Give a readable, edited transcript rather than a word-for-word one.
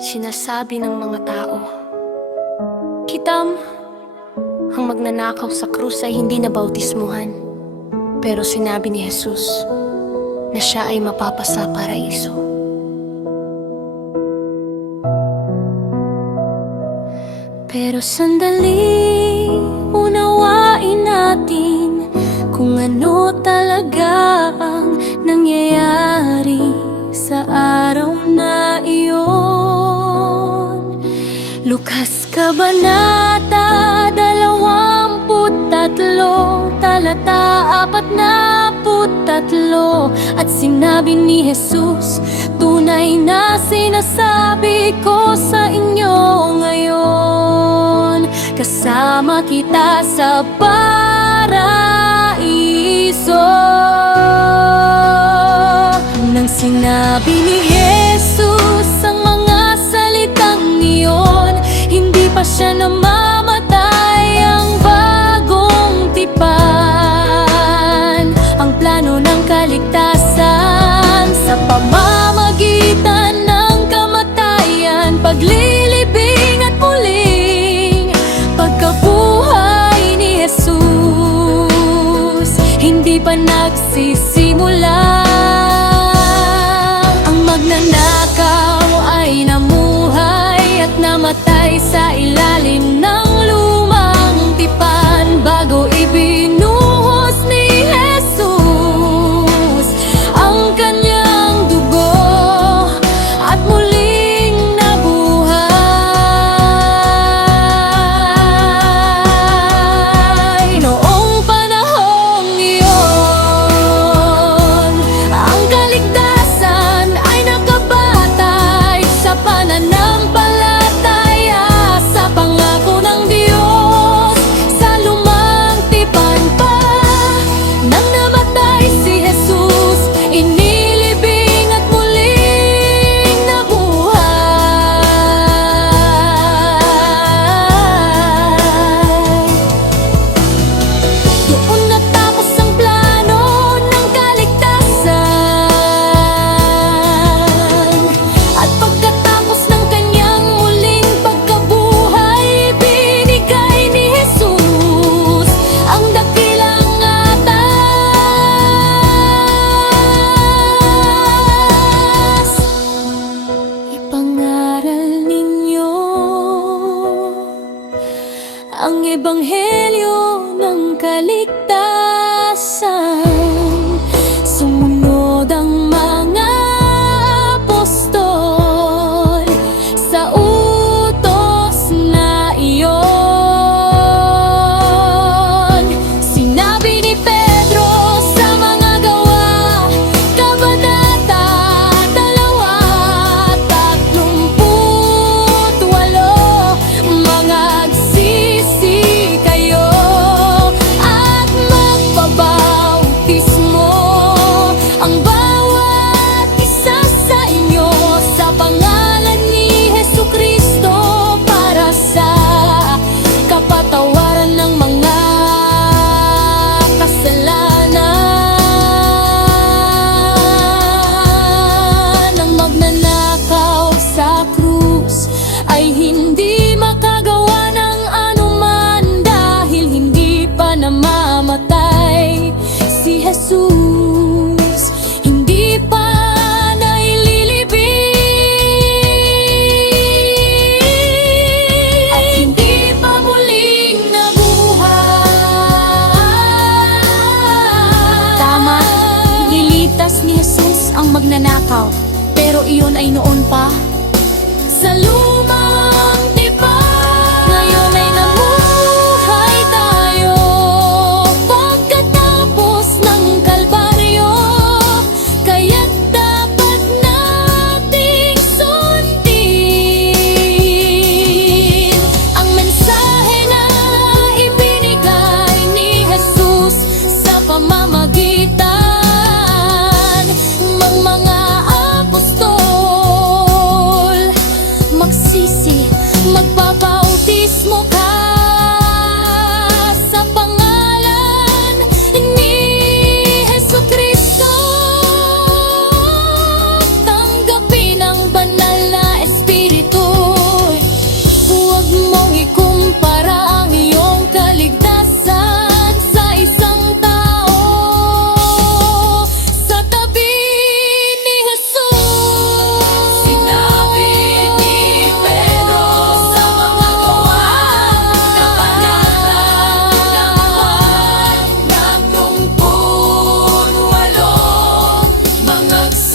Sinasabi ng mga tao, Kitam, ang magnanakaw sa krus ay hindi nabautismuhan. Pero sinabi ni Jesus na siya ay mapapasa paraiso. Pero sandali, unawain natin kung ano talaga ang nangyayari sa araw na iyon. Lukas Kabanata 23, talata 43. At sinabi ni Jesus, tunay na sinasabi ko sa inyo ngayon, kasama kita sa paraiso. Nang sinabi ni Jesus ang mga salitang iyon, hindi pa siya namamatay. Ang bagong tipan, ang plano ng kaligtasan sa pamamagitan ng kamatayan, paglilibing at muling pagkabuhay ni Jesus. Hindi pa nagsisimula. Ang magnanakaw ay namuhay at namatay sa ilalim ng lumang tipan bago ibinuhos ni Jesus ang kanyang dugo at muling nabuhay. Noong panahong iyon, ang kaligtasan ay nakabatay sa pananampalataya sa pangako ng Diyos. Sa lumang tipan pa nang namatay si Jesus, inilibing at muling nabuhay. Doon natapos ang plano ng kaligtasan, at pagkatapos ng kanyang muling pagkabuhay, binigay ni Jesus ang dakilang atas. Ipangaral ninyo ang ebanghelyo ng kaligtasan. Sumunod ang mga apostol sa utos na iyon. Sinabi ni Pedro sa mga Gawa, Kabanata 2:38, magsisi kayo at magpabautismo ang bawat isa sa inyo sa pangalan ni Jesucristo para sa kapatawaran ng mga kasalanan. Ang magnanakaw sa krus ay hindi makagawa ng anuman dahil hindi pa namamatay si Jesus. Hindi pa naililibing at hindi pa muling nabuhay. Tama, iniligtas ni Jesus ang magnanakaw, pero iyon ay noon pa sa lumang tipan. Ngayon ay namuhay tayo pagkatapos ng Kalbaryo, kaya't dapat nating sundin ang mensahe na ibinigay ni Jesus sa pamamagitan ng mga apostol. Magsisi ang nagsisikap.